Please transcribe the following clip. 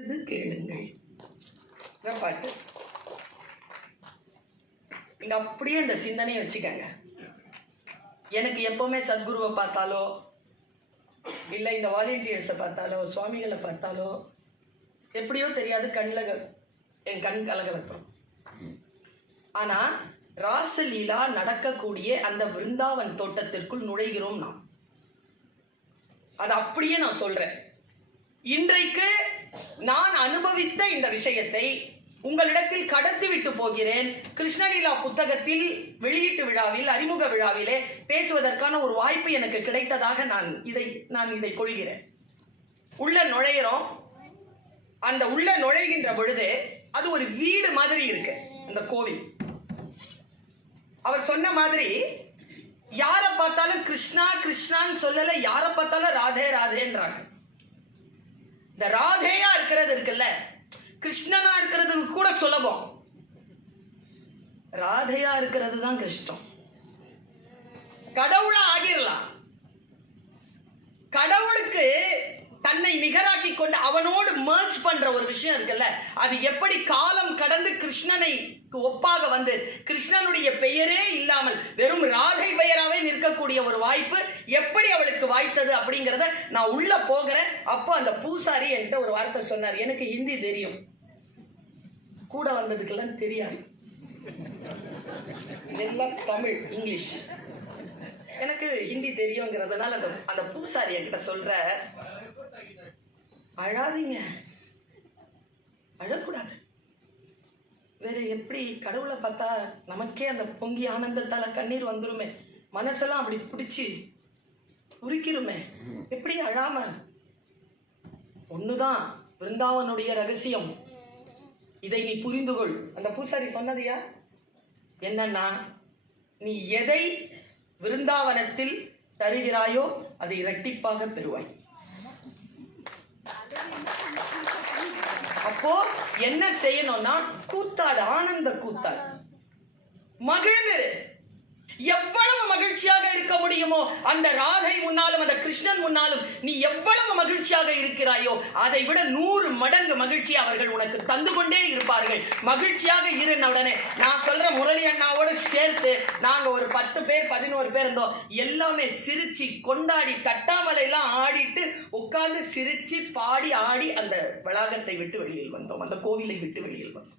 இது கேளுங்கள் பாட்டு. நீங்க அப்படியே இந்த சிந்தனையை வச்சுக்கங்க. எனக்கு எப்பவுமே சத்குருவை பார்த்தாலோ இல்லை இந்த வாலண்டியர்ஸை பார்த்தாலோ சுவாமிகளை பார்த்தாலோ எப்படியோ தெரியாது, என் கண் கலகலப்போம். ஆனால் ராசலீலா நடக்கக்கூடிய அந்த விருந்தாவன் தோட்டத்திற்குள் நுழைகிறோம் நாம். அது அப்படியே நான் சொல்றேன். இன்றைக்கு நான் அனுபவித்த இந்த விஷயத்தை உங்களிடத்தில் கடத்தி விட்டு போகிறேன். கிருஷ்ணலீலா புத்தகத்தில் வெளியீட்டு விழாவில், அறிமுக விழாவிலே பேசுவதற்கான ஒரு வாய்ப்பு எனக்கு கிடைத்ததாக நான் இதை கொள்கிறேன். உள்ள நுழைகிறோம். அந்த உள்ள நுழைகின்ற பொழுது அது ஒரு வீடு மாதிரி இருக்கு அந்த கோவில். அவர் சொன்ன மாதிரி யாரை பார்த்தாலும் கிருஷ்ணா கிருஷ்ணான்னு சொல்லல, யாரை பார்த்தாலும் ராதே ராதேன்றாங்க. இந்த ராதேயா இருக்கிறது இருக்குல்ல, கிருஷ்ணனா இருக்கிறது கூட சுலபம், ராதையா இருக்கிறது தான் கஷ்டம். கடவுளா ஆகிரலாம். கடவுளுக்கு தன்னை நிகராக்கி கொண்டு அவனோடு மர்ஜ் பண்ற ஒரு விஷயம் இருக்குல்ல, அது எப்படி காலம் கடந்து கிருஷ்ணனை ஒப்பாக வந்து கிருஷ்ணனுடைய பெயரே இல்லாமல் வெறும் ராதை பெயராவே நிற்கக்கூடிய ஒரு வாய்ப்பு எப்படி அவளுக்கு வாய்த்தது அப்படிங்கிறத நான் உள்ள போகிறேன். அப்போ அந்த பூசாரி என்கிட்ட ஒரு வார்த்தை சொன்னார். எனக்கு ஹிந்தி தெரியும், கூட வந்ததுக்கெல்லாம் தெரியாது, எல்லாம் தமிழ் இங்கிலீஷ். எனக்கு ஹிந்தி தெரியுங்கிறதுனால அந்த பூசாரி என்கிட்ட சொல்ற, அழாதீங்க, அழக்கூடாது. வேற எப்படி? கடவுளை பார்த்தா நமக்கே அந்த பொங்கி ஆனந்தத்தால கண்ணீர் வந்துருமே, மனசெல்லாம் அப்படி பிடிச்சி உரிக்கிறோமே, எப்படி அழாம? ஒண்ணுதான் விருந்தாவனுடைய ரகசியம், இதை நீ புரிந்து கொள். அந்த பூசாரி சொன்னதையா என்னன்னா, நீ எதை விருந்தாவனத்தில் தருகிறாயோ அதை இரட்டிப்பாக பெறுவாய். அப்போ என்ன செய்யணும்னா, கூத்தாடு, ஆனந்த கூத்தாடு, மகிழ்வு. எவ்வளவு மகிழ்ச்சியாக இருக்க முடியுமோ அந்த ராதை முன்னாலும் அந்த கிருஷ்ணன் முன்னாலும் நீ எவ்வளவு மகிழ்ச்சியாக இருக்கிறாயோ அதை விட 100 மடங்கு மகிழ்ச்சி அவர்கள் உனக்கு தந்து கொண்டே இருப்பார்கள். மகிழ்ச்சியாக இருந்த உடனே நான் சொல்ற முரளி அண்ணாவோடு சேர்த்து நாங்க ஒரு 10 பேர் 11 பேர் இருந்தோம். எல்லாமே சிரிச்சு கொண்டாடி தட்டாமலை எல்லாம் ஆடிட்டு உட்கார்ந்து சிரிச்சு பாடி ஆடி அந்த வளாகத்தை விட்டு வெளியில் வந்தோம், அந்த கோவிலை விட்டு வெளியில் வந்தோம்.